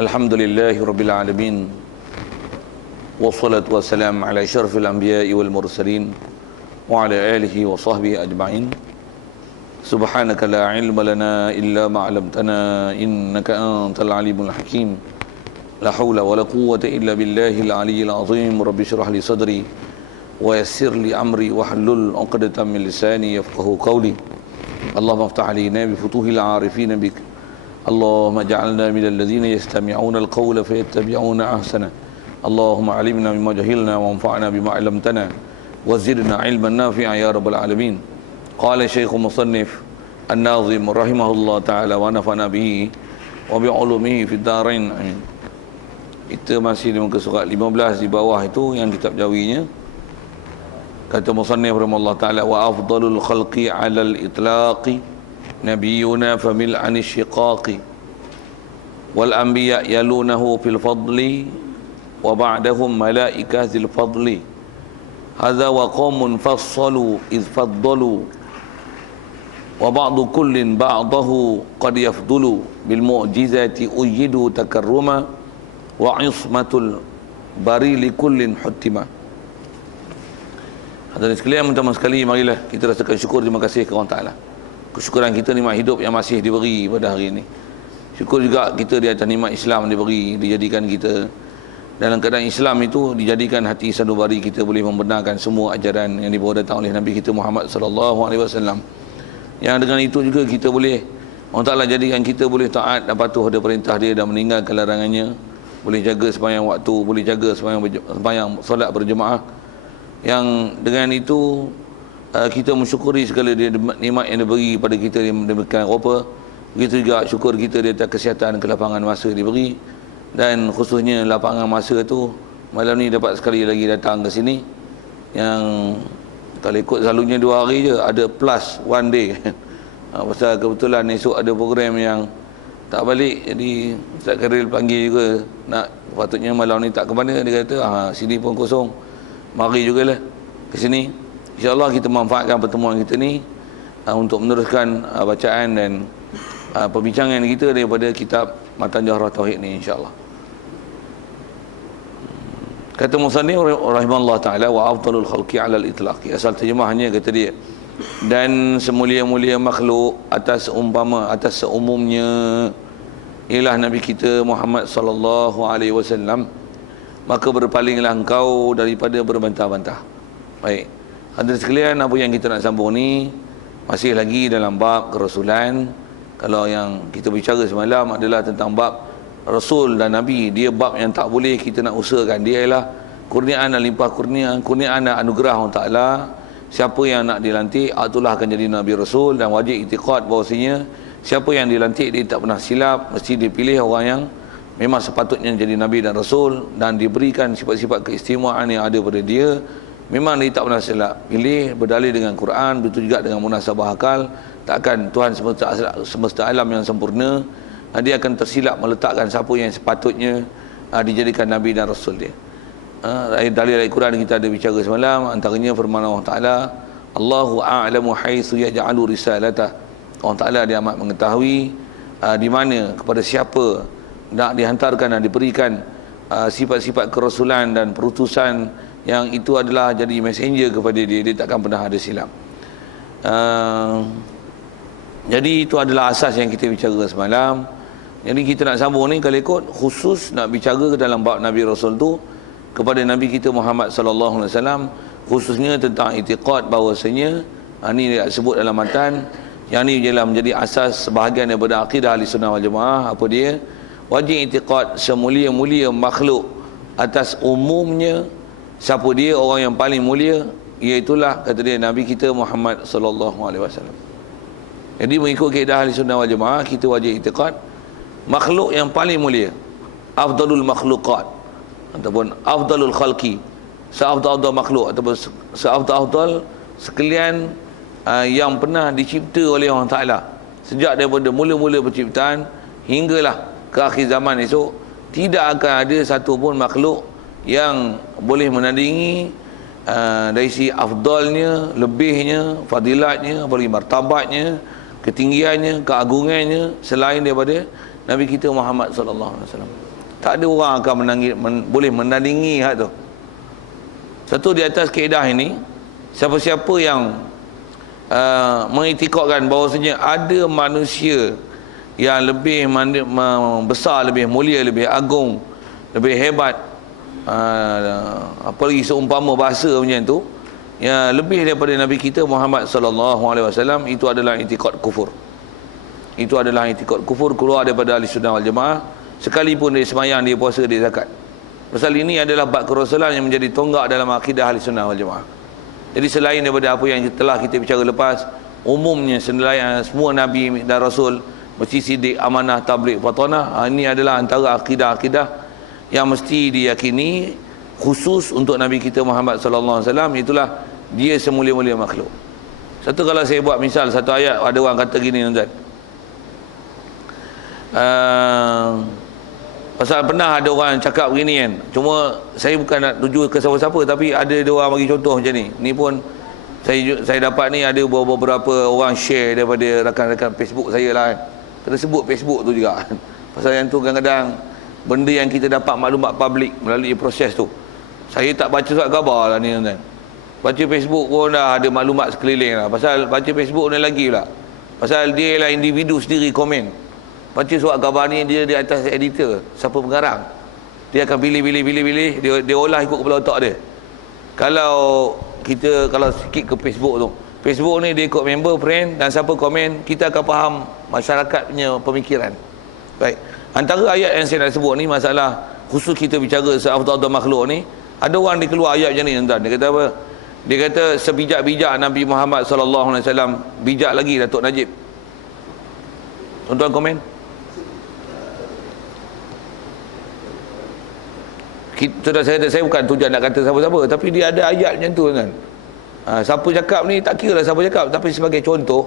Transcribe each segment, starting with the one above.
Alhamdulillahi Rabbil Alamin. Wassalatu wassalamu ala syarfil anbiya'i wal mursalin wa ala alihi wa sahbihi ajma'in. Subhanaka la ilma lana illa ma'alamtana innaka antal alimul hakim. La hawla wa la quwwata illa billahil aliyyil azim. Rabbi syrah li sadri wa yassir li amri wa hlul 'uqdatam min lisani yafqahu qawli. Allahumma aftah alaina bi futuhil 'arifin bik. Allahumma ja'alna minal ladzina yastami'una al-qawla fayattabi'una ahsana. Allahumma 'allimna mimma jahilna wa anfa'na bima 'allamtana wa zidna 'ilman nafi'a ya rabbal alamin. Qala Syekh Musannif An-Nazim rahimahullah ta'ala wa nafa'na bihi wa bi'ulumihi fid darain. Amin. Kita masih di muka surat 15 di bawah itu yang kitab Jawinya. Kata Musannif rahimahullah ta'ala wa afdalul khalqi 'alal itlaqi nabiyuna famil anishiqaqi wal anbiya yalunahu fil fadli wa ba'dahum malaika zil fadli hadha wa qawmun fassalu idh faddalu wa ba'du kullin ba'dahu qad yafdulu bil mu'jizati uyidu takarruma wa ismatul bari li kullin huttima. Hadirin sekalian, pertama sekali marilah kita rasakan syukur, terima kasih kepada Allah Ta'ala. Kesyukuran kita nikmat hidup yang masih diberi pada hari ini. Syukur juga kita di atas nikmat Islam diberi, dijadikan kita dalam keadaan Islam itu, dijadikan hati sanubari kita boleh membenarkan semua ajaran yang dibawa datang oleh Nabi kita Muhammad sallallahu alaihi wasallam. Yang dengan itu juga kita boleh, Allah Taala jadikan kita boleh taat dan patuh pada perintah dia dan meninggalkan larangannya, boleh jaga sembahyang waktu, boleh jaga sembahyang solat berjemaah. Yang dengan itu kita mensyukuri segala nikmat yang diberi pada kita demikian rupa. Begitu juga syukur kita di atas kesihatan dan kelapangan masa diberi, dan khususnya lapangan masa itu malam ni dapat sekali lagi datang ke sini. Yang kalau ikut selalunya 2 hari je, ada plus 1 day. Pasal kebetulan esok ada program yang tak balik, jadi Ustaz Khairil panggil juga, nak patutnya malam ni tak ke mana, dia kata sini pun kosong, mari jugalah ke sini. InsyaAllah kita manfaatkan pertemuan kita ni untuk meneruskan bacaan dan perbincangan kita daripada kitab Matan Jawharah Tauhid ni, insyaAllah. Kata Musannif rahimahullah ta'ala wa afdalul khalqi 'alal itlaqi. Asal terjemahannya kata dia, dan semulia-mulia makhluk atas seumumnya ialah Nabi kita Muhammad sallallahu alaihi wasallam, maka berpalinglah engkau daripada berbantah-bantah. Baik, hadirin sekalian, apa yang kita nak sambung ni masih lagi dalam bab kerasulan. Kalau yang kita bicara semalam adalah tentang bab Rasul dan Nabi, dia bab yang tak boleh kita nak usahakan. Dia ialah kurniaan dan limpah kurniaan dan anugerah Allah Ta'ala. Siapa yang nak dilantik, itulah akan jadi Nabi Rasul, dan wajib i'tiqad bahawasanya siapa yang dilantik dia tak pernah silap, mesti dipilih orang yang memang sepatutnya jadi Nabi dan Rasul dan diberikan sifat-sifat keistimewaan yang ada pada dia. Memang dia tak pernah silap pilih, berdalil dengan Quran, begitu juga dengan munasabah akal. Takkan Tuhan semesta alam yang sempurna dia akan tersilap meletakkan siapa yang sepatutnya dijadikan Nabi dan Rasul dia. Dalil Al-Quran kita ada bicara semalam, antaranya firman Allah Ta'ala, Allahu a'lamu haitsu yaj'alu risalatah. Allah Ta'ala dia amat mengetahui di mana, kepada siapa nak dihantarkan dan diberikan sifat-sifat kerasulan dan perutusan, yang itu adalah jadi messenger kepada dia. Dia takkan pernah ada silap. Jadi itu adalah asas yang kita bicara semalam. Jadi kita nak sambung ni, kalau ikut khusus nak bicara ke dalam bab Nabi Rasul tu kepada Nabi kita Muhammad sallallahu alaihi wasallam, khususnya tentang i'tiqad bahawasanya ni dia sebut dalam matan, yang ni ialah menjadi asas sebahagian daripada akidah Ahlussunnah wal Jamaah. Apa dia? Wajib i'tiqad semulia-mulia makhluk atas umumnya, siapa dia orang yang paling mulia, iaitulah kata dia Nabi kita Muhammad sallallahu alaihi wasallam. Jadi mengikut kaedah Ahlussunnah wal Jamaah, kita wajib i'tiqad makhluk yang paling mulia, afdalul makhluqat ataupun afdalul khalqi, seafdal-afdal makhluk ataupun seafdal-afdal sekalian yang pernah dicipta oleh Allah Ta'ala, sejak daripada mula-mula penciptaan hinggalah ke akhir zaman esok. Tidak akan ada satu pun makhluk yang boleh menandingi dari si afdalnya, lebihnya, fadilatnya, apalagi martabatnya, ketinggiannya, keagungannya selain daripada Nabi kita Muhammad sallallahu alaihi wasallam. Tak ada orang akan boleh menandingi hak tu. Satu, di atas kaedah ini, siapa-siapa yang mengiktikadkan bahawasanya ada manusia yang lebih besar, lebih mulia, lebih agung, lebih hebat, apalagi seumpama bahasa macam tu, ya, lebih daripada Nabi kita Muhammad sallallahu alaihi wasallam, itu adalah i'tikad kufur. Itu adalah i'tikad kufur, keluar daripada ahli sunnah wal jamaah, sekalipun dia semayang, dia puasa, dia zakat. Pasal ini adalah bab kerasulan yang menjadi tonggak dalam akidah ahli sunnah wal jamaah. Jadi selain daripada apa yang telah kita bicara lepas, umumnya semua Nabi dan Rasul mesti sidik, amanah, tabligh, fatanah. Ini adalah antara akidah-akidah yang mesti diyakini khusus untuk Nabi kita Muhammad sallallahu alaihi wasallam. Itulah dia semulia-mulia makhluk. Satu, kalau saya buat misal satu ayat, ada orang kata gini, tuan-tuan, pasal pernah ada orang cakap begini kan, cuma saya bukan nak tuju ke siapa-siapa, tapi ada orang bagi contoh macam ni. Ni pun saya dapat ni, ada beberapa orang share daripada rakan-rakan Facebook saya lah kan. Kena sebut Facebook tu juga kan. Pasal yang tu kadang-kadang benda yang kita dapat maklumat publik melalui proses tu. Saya tak baca surat khabar lah ni, tuan-tuan. Baca Facebook pun dah ada maklumat sekeliling lah. Pasal baca Facebook ni lagi pula, pasal dia lah individu sendiri komen. Baca surat khabar ni, dia di atas editor, siapa pengarang, dia akan pilih, dia olah ikut kepala otak dia. Kalau sikit ke Facebook tu, Facebook ni dia ikut member, friend, dan siapa komen, kita akan faham masyarakat punya pemikiran. Baik, antara ayat yang saya nak sebut ni, masalah khusus kita bicara seafdal makhluk ni, ada orang dia keluar ayat macam ni, tuan-tuan. Dia kata apa? Dia kata sebijak-bijak Nabi Muhammad sallallahu alaihi wasallam, bijak lagi Datuk Najib. Tuan-tuan komen. Saya bukan tujuan nak kata siapa-siapa, tapi dia ada ayat macam tu kan. Siapa cakap ni tak kira lah siapa cakap, tapi sebagai contoh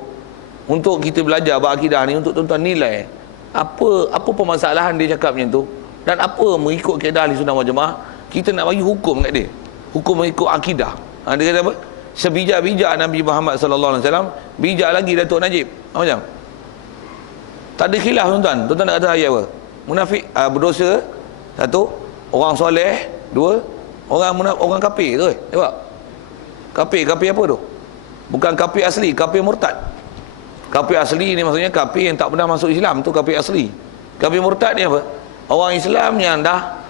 untuk kita belajar berakidah ni, untuk tuan-tuan nilai apa permasalahan dia cakap macam tu, dan apa mengikut kaedah ahli sunnah wal jamaah, kita nak bagi hukum kat dia, hukum mengikut akidah. Dia kata apa? Sebijak-bijak Nabi Muhammad sallallahu alaihi wasallam, bijak lagi Datuk Najib. Macam tak ada khilaf, tuan-tuan. Tuan-tuan nak kata ayat apa? Munafik, berdosa, satu. Orang soleh, dua. Orang kafir tu. Tengok. Kafir apa tu? Bukan kafir asli, kafir murtad. Kafir asli ni maksudnya kafir yang tak pernah masuk Islam, tu kafir asli. Kafir murtad ni apa? Orang Islam yang dah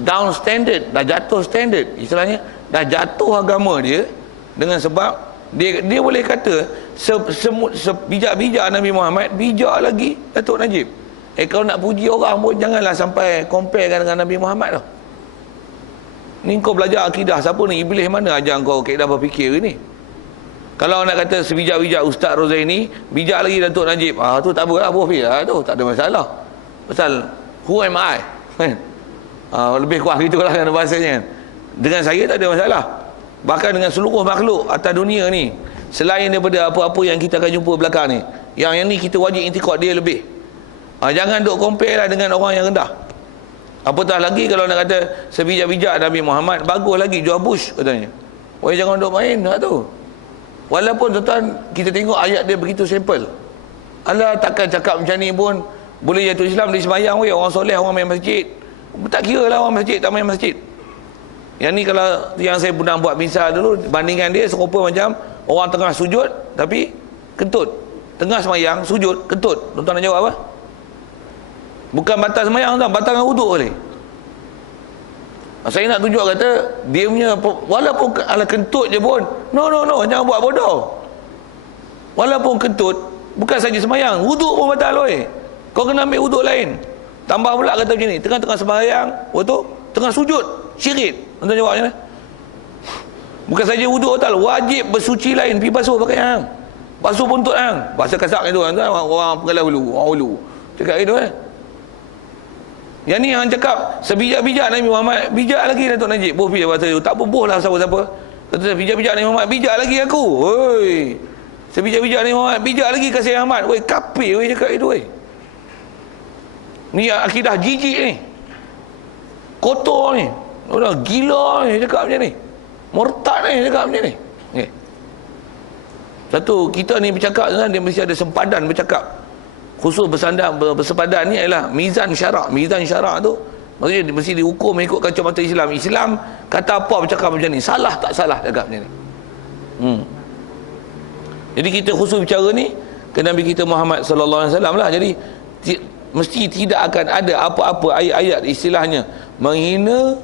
down standard, dah jatuh standard. Istilahnya dah jatuh agama dia, dengan sebab dia boleh kata sebijak-bijak Nabi Muhammad, bijak lagi Datuk Najib. Kalau nak puji orang pun janganlah sampai comparekan dengan Nabi Muhammad tau. Ni kau belajar akidah, siapa ni? Iblis mana ajar kau kaedah berfikir ni? Kalau nak kata sebijak-bijak Ustaz Rozaini, bijak lagi Datuk Najib, tu tak apa lah, tu tak ada masalah. Pasal who am I? Lebih kurang gitulah kan bahasanya. Dengan saya tak ada masalah. Bahkan dengan seluruh makhluk atas dunia ni, selain daripada apa-apa yang kita akan jumpa belakang ni, yang ni kita wajib intikad dia lebih. Jangan duk compare lah dengan orang yang rendah. Apatah lagi kalau nak kata sebijak-bijak Nabi Muhammad, bagus lagi George Bush katanya. Jangan duk main tak tu. Walaupun tuan-tuan kita tengok ayat dia begitu simple. Alah, takkan cakap macam ni pun boleh jatuh Islam di sembahyang, orang soleh, orang main masjid. Tak kira lah orang masjid tak main masjid. Yang ni kalau yang saya pernah buat misal dulu, bandingan dia serupa macam orang tengah sujud tapi kentut. Tengah sembahyang sujud kentut. Tuan-tuan nak jawab apa? Bukan batal sembahyang, batal dengan wuduk boleh. Saya nak tunjuk kata dia punya, walaupun ala kentut je pun, no, jangan buat bodoh. Walaupun kentut, bukan saja sembahyang, wuduk pun batal oi. Kau kena ambil wuduk lain. Tambah pula kata macam ni, tengah-tengah sembahyang, waktu tengah sujud, syirik. Tuan-tuan jawab macam mana? Bukan saja wuduk batal, wajib bersuci lain, pergi basuh pakai hang. Basuh buntut hang. Bahasa kasar itu kan, orang pengalah hulu, orang hulu. Cakap itu Yang ni yang cakap sebijak-bijak Nabi Muhammad, bijak lagi Datuk Najib. Boh bijak bahasa tu. Tak boh lah siapa-siapa. Kata sebijak-bijak Nabi Muhammad, bijak lagi aku. Oi. Sebijak-bijak Nabi Muhammad, bijak lagi kasih Ahmad. Oi, kafir oi cakap itu oi. Ni akidah jijik ni. Kotor ni. Orang gila ni cakap macam ni. Murtad ni cakap macam ni. Okay. Satu, kita ni bercakap dia mesti ada sempadan bercakap. Khusus bersepadan ni adalah mizan syarak. Mizan syarak tu Maksudnya mesti dihukum ikut kacamata Islam. Islam kata apa bercakap macam ni, salah tak salah cakap macam ni. Jadi kita khusus bicara ni ke Nabi kita Muhammad sallallahu alaihi wasallam lah. Jadi mesti tidak akan ada apa-apa ayat-ayat istilahnya menghina,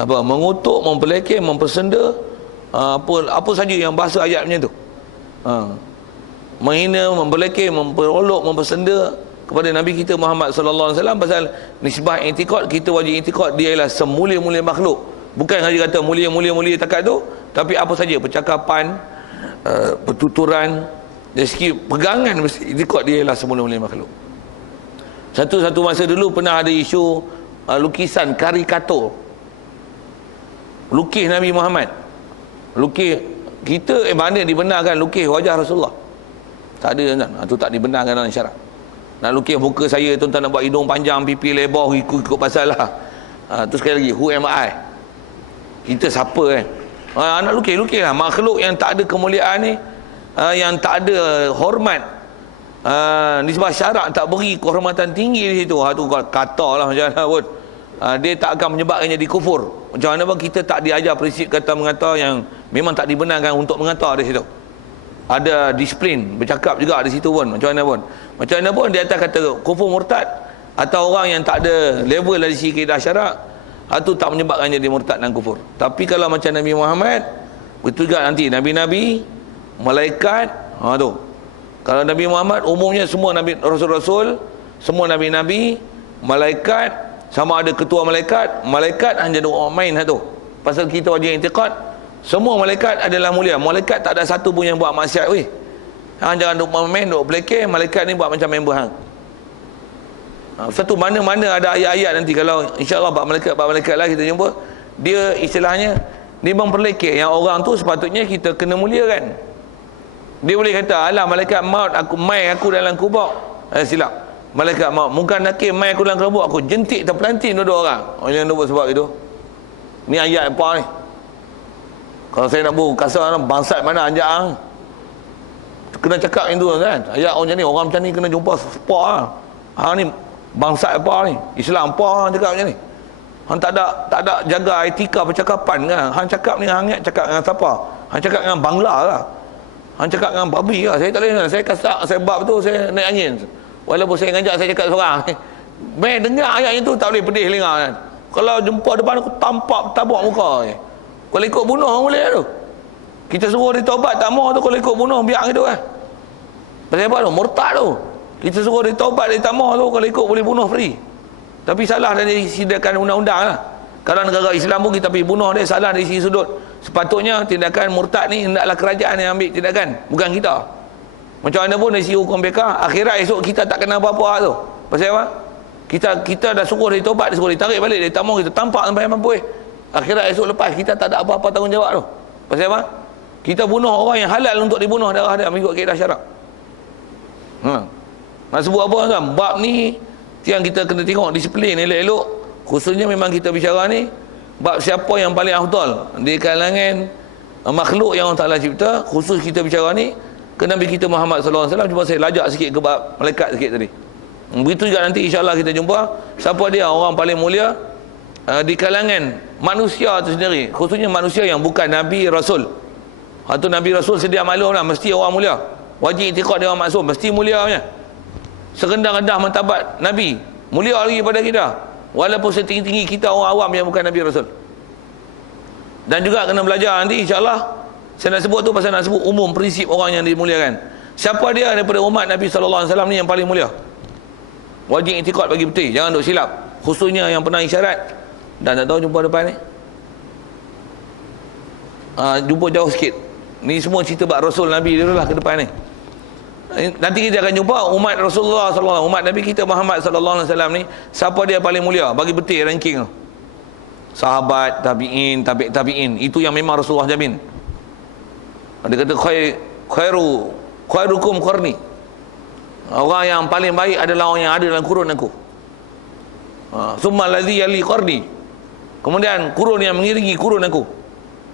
mengutuk, mempelekeh, mempersenda, apa saja yang bahasa ayat macam tu. Menghina, mempelekeh, memperolok, mempersenda kepada Nabi kita Muhammad sallallahu alaihi wasallam. Pasal nisbah i'tiqad, kita wajib i'tiqad dia ialah semulia-mulia makhluk. Bukan saja kata mulia-mulia takat tu, tapi apa saja percakapan, pertuturan, dari segi pegangan mesti i'tiqad dia ialah semulia-mulia makhluk. Satu masa dulu pernah ada isu lukisan karikatur, lukis Nabi Muhammad, lukis kita mana dibenarkan lukis wajah Rasulullah? Tak ada kan? Itu tak dibenarkan dalam syarak. Nak lukis muka saya, tuan-tuan nak buat hidung panjang, pipi lebar, ikut pasal lah. Tu sekali lagi, who am I? Kita siapa kan? Nak lukis lah. Makhluk yang tak ada kemuliaan ni, yang tak ada hormat, nisbah syarak tak beri kehormatan tinggi di situ. Tu kata lah macam mana pun, dia tak akan menyebabkan jadi kufur. Macam mana pun kita tak diajar prinsip kata mengata yang memang tak dibenarkan untuk mengata di situ. Ada disiplin bercakap juga di situ pun. Macam mana pun di atas kata kufur murtad atau orang yang tak ada level dari segi kaedah syarak, itu tak menyebabkan jadi murtad dan kufur. Tapi kalau macam Nabi Muhammad, betul juga nanti nabi-nabi, malaikat, tu. Kalau Nabi Muhammad umumnya semua nabi rasul-rasul, semua nabi-nabi, malaikat, sama ada ketua malaikat hanya doa main satu. Pasal kita wajib i'tiqad semua malaikat adalah mulia. Malaikat tak ada satu pun yang buat maksiat weh. Jangan duk main, duk pelekeh. Malaikat ni buat macam member hang. Satu mana-mana ada ayat-ayat nanti, kalau insya-Allah bab malaikat lah kita jumpa, dia istilahnya dia memperlekeh yang orang tu sepatutnya kita kena muliakan. Dia boleh kata, alah malaikat maut aku mai aku dalam kubur. Silap. Malaikat maut bukan nakir mai aku dalam kubur, aku jentik terpelantin dua orang. Jangan buat sebab itu. Ni ayat apa ni? Kalau saya nak buat kasar, bangsat mana anjak hang? Kena cakap yang tu kan. Ayat orang macam ni, orang macam ni kena jumpa sepak lah. Hang ni bangsat apa ni? Islam apa hang cakap macam ni? Hang tak ada jaga etika percakapan kan? Hang cakap ni, hang cakap dengan siapa? Hang cakap dengan bangla lah. Hang cakap dengan babi lah. Saya tak boleh. Saya kasar, saya bab tu saya naik angin. Walaupun saya ngajak saya cakap seorang. Main dengar ayat itu tak boleh pedih telinga kan. Kalau jumpa depan aku tampak tabuk muka je. Kalau ikut bunuh boleh tu. Kita suruh dia taubat tak mau tu, kalau ikut bunuh biar gitu kan. Pasal apa tu? Murtad tu. Kita suruh dia taubat dia tak mau tu, kalau ikut boleh bunuh free. Tapi salah dari tindakan undang-undang lah. Kalau negara Islam pun kita pergi bunuh dia, salah dari segi sudut. Sepatutnya tindakan murtad ni hendaklah kerajaan yang ambil tindakan, bukan kita. Macam mana pun dari segi hukum beka, akhirat esok kita tak kena apa-apa tu. Pasal apa? Kita dah suruh dia taubat, dia suruh dia tarik balik, dia tak mau, kita tampak sampai mampu. Akhirat esok lepas kita tak ada apa-apa tanggungjawab tu. Pasal apa? Kita bunuh orang yang halal untuk dibunuh, darah dia mengikut kaedah syarak. Nak sebut apa kan? Bab ni yang kita kena tengok disiplin elok-elok. Khususnya memang kita bicara ni bab siapa yang paling afdal di kalangan makhluk yang Allah Taala cipta. Khusus kita bicara ni ke Nabi kita Muhammad sallallahu alaihi wasallam. Cuba saya lajak sikit ke bab malaikat sikit tadi. Begitu juga nanti insya-Allah kita jumpa siapa dia orang paling mulia di kalangan manusia itu sendiri, khususnya manusia yang bukan Nabi Rasul. Atau Nabi Rasul sedia maklum lah, mesti orang mulia. Wajib i'tiqad dia orang maksum, mesti mulia punya. Serendah-rendah martabat Nabi, mulia lagi pada kita. Walaupun setinggi-tinggi kita orang awam yang bukan Nabi Rasul. Dan juga kena belajar nanti insya-Allah. Saya nak sebut tu pasal nak sebut umum prinsip orang yang dimuliakan. Siapa dia daripada umat Nabi sallallahu alaihi wasallam ni yang paling mulia? Wajib i'tiqad bagi betul, jangan duk silap. Khususnya yang pernah isyarat dan tak tahu jumpa depan ni. Jumpa jauh sikit. Ni semua cerita bab Rasul Nabi dulu lah ke depan ni. Nanti kita akan jumpa umat Rasulullah sallallahu alaihi wasallam, umat Nabi kita Muhammad sallallahu alaihi wasallam ni, siapa dia paling mulia? Bagi betul ranking tu. Sahabat, tabi'in, tabi'in. Itu yang memang Rasulullah jamin. Dia kata khairukum qarni. Orang yang paling baik adalah orang yang ada dalam kurun aku. Summa allazi yali qarni. Kemudian kurun yang mengiringi kurun aku.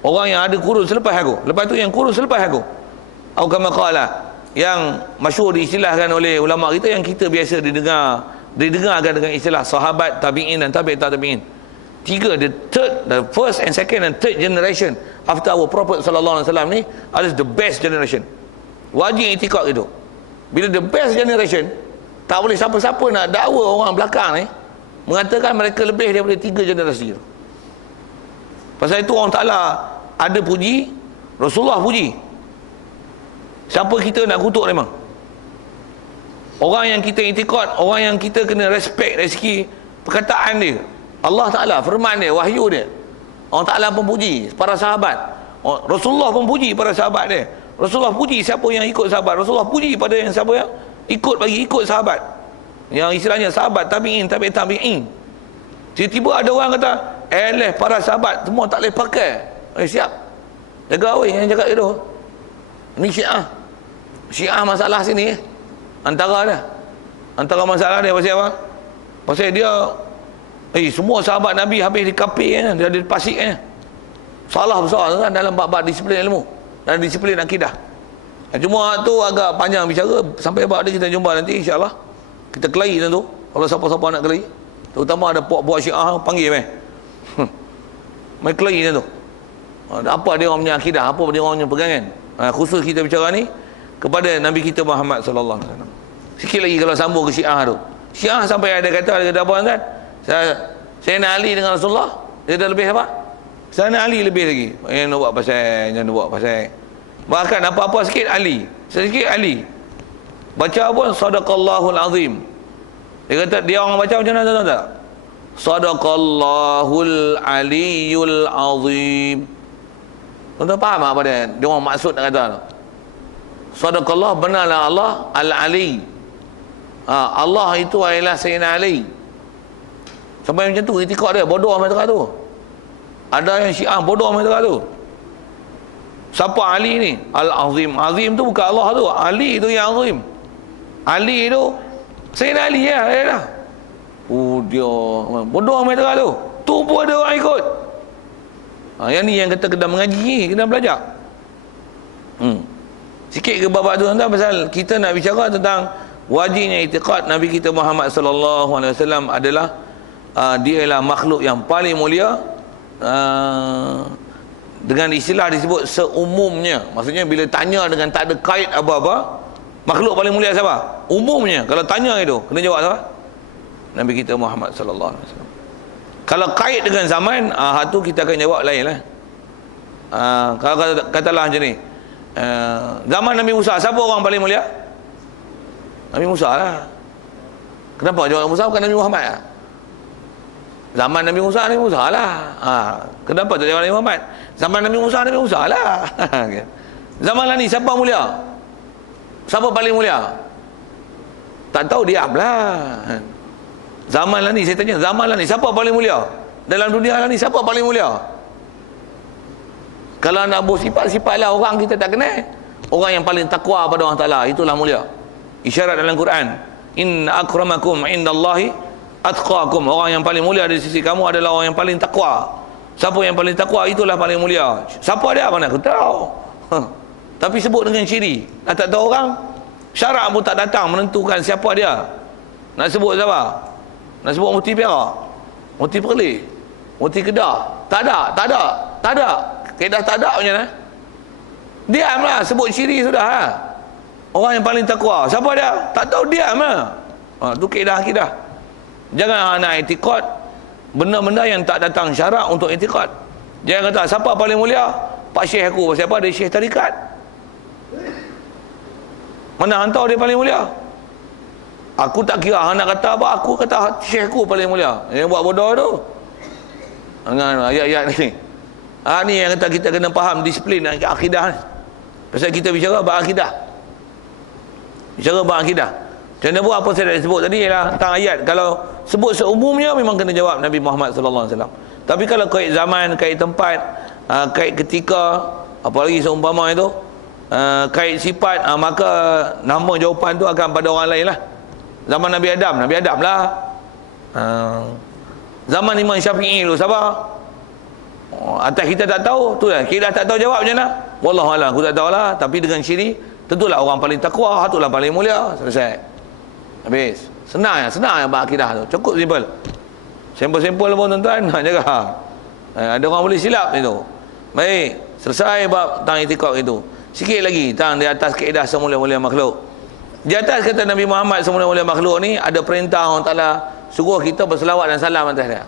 Orang yang ada kurun selepas aku. Lepas tu yang kurun selepas aku. Atau kama qala, yang masyhur diistilahkan oleh ulama kita, yang kita biasa didengar didengarkan dengan istilah sahabat, tabi'in dan tabi'in. Tiga, the first and second and third generation after our Prophet sallallahu alaihi wasallam ni adalah the best generation. Wajib itikad itu. Bila the best generation, tak boleh siapa-siapa nak dakwa orang belakang ni mengatakan mereka lebih daripada 3 generasi itu. Pasal itu Allah Ta'ala ada puji, Rasulullah puji. Siapa kita nak kutuk memang? Orang yang kita itikad, orang yang kita kena respect dari segi perkataan dia. Allah Ta'ala, firman dia, wahyu dia. Allah Ta'ala pun puji para sahabat. Rasulullah pun puji para sahabat dia. Rasulullah puji siapa yang ikut sahabat. Rasulullah puji pada yang siapa yang ikut sahabat. Yang istilahnya sahabat, tabi'in. Tiba-tiba ada orang kata, para sahabat semua tak boleh pakai. Siap. Jaga weh yang cakap itu. Ni Syiah masalah sini. Antara masalah dia pasal apa? Pasal dia semua sahabat Nabi habis dikapir, dia ada dipasik. Salah besar kan dalam bab-bab disiplin ilmu dan disiplin akidah. Cuma tu agak panjang bicara, sampai bab dia kita jumpa nanti insya-Allah. Kita kelahi tentu. Kalau siapa-siapa nak kelahi, terutama ada puak-puak Syiah panggil mai kelahi tentu. Apa dia orang punya akidah, apa dia orang punya pegangan. Khusus kita bicara ni kepada Nabi kita Muhammad sallallahu alaihi wasallam. Sikit lagi kalau sambung ke Syiah tu. Syiah sampai ada kata apa kan? Saya nak Ali dengan Rasulullah, dia dah lebih apa? Saya nak Ali lebih lagi. Yang nak buat pasal. Bahkan apa-apa sikit Ali. Sedikit Ali. Baca pun sadaqallahul azim. Dia kata dia orang baca macam mana tahu tak? Sadaqallahul aliyul azim. Tuan-tuan faham apa dia? Dia orang maksud nak kata. Sadaqallah, benarlah Allah al-ali. Allah itu adalah Sayyidina Ali. Sampai macam tu itikad dia, bodoh mereka tu. Ada yang Syiah bodoh mereka tu. Siapa Ali ni? Al-Azim. Azim tu bukan Allah tu. Ali tu yang Azim. Ali tu Sayyidina Ali ya, dia dah. Dia bodoh mereka tu. Tu pun ada orang ikut. Yang ni yang kata kena mengaji, kena belajar. Sikit ke bab tu tuan-tuan, pasal kita nak bicara tentang wajibnya itikad Nabi kita Muhammad sallallahu alaihi wasallam adalah dia ialah makhluk yang paling mulia, dengan istilah disebut seumumnya. Maksudnya bila tanya dengan tak ada kait apa-apa, makhluk paling mulia siapa? Umumnya. Kalau tanya itu kena jawab siapa? Nabi kita Muhammad sallallahu alaihi wasallam. Kalau kait dengan zaman, tu kita akan jawab lain lah. Kalau katalah macam ni, zaman Nabi Musa, siapa orang paling mulia? Nabi Musa lah. Kenapa jawab Musa bukan Nabi Muhammad lah? Zaman Nabi Musa lah. Kenapa tak jawab Nabi Muhammad? Zaman Nabi Musa lah. Zaman lah ni siapa mulia? Siapa paling mulia? Tak tahu, diam lah. Zaman lah ni, saya tanya, zaman lah ni siapa paling mulia? Dalam dunia lah ni siapa paling mulia? Kalau nak bersifat-sifat lah orang kita tak kenal. Orang yang paling takwa pada Allah Ta'ala, itulah mulia. Isyarat dalam Quran, inna akramakum indallahi atqakum. Orang yang paling mulia dari sisi kamu adalah orang yang paling takwa. Siapa yang paling takwa, itulah paling mulia. Siapa dia? Mana aku tahu. Tapi sebut dengan ciri. Tak tahu orang, syarat pun tak datang menentukan siapa dia. Nak sebut siapa? Nak sebut Mufti Perak, Mufti Perlis, Mufti Kedah? Tak ada. Kedah tak ada macam mana? Diamlah, sebut ciri sudah ha? Orang yang paling takwa siapa dia? Tak tahu, diam lah. Tu kedah. Jangan nak itikad benda-benda yang tak datang syarat untuk itikad. Jangan kata siapa paling mulia? Pak Syekh aku. Siapa? Dia Syekh tarikat. Mana hantar dia paling mulia? Aku tak kira nak kata apa, aku kata Syekh aku paling mulia. Yang buat bodoh tu dengan ayat-ayat ni. Ni yang kata kita kena faham disiplin akidah ni. Pasal kita bicara bab akidah. Macam mana pun apa saya dah sebut tadi ialah tentang ayat. Kalau sebut seumumnya memang kena jawab Nabi Muhammad sallallahu alaihi wasallam. Tapi kalau kait zaman, kait tempat, kait ketika, apalagi seumpama itu, kait sifat, maka nama jawapan tu akan pada orang lain lah. Zaman Nabi Adam lah. Zaman Imam Syafi'i dulu siapa? Atas kita tak tahu, tu lah. Kita tak tahu jawab macam mana? Wallahualam, aku tak tahu lah. Tapi dengan ciri, tentulah orang paling takwa, itulah paling mulia. Selesai. Habis. Senang bab akidah tu. Cukup simple. Simple pun tuan-tuan nak jaga. Ada orang boleh silap itu. Baik, selesai bab tentang itikad itu. Sikit lagi tentang di atas kaedah semula-mula makhluk. Di atas kata Nabi Muhammad semula-mula makhluk ni ada perintah Allah Taala suruh kita berselawat dan salam atas dia.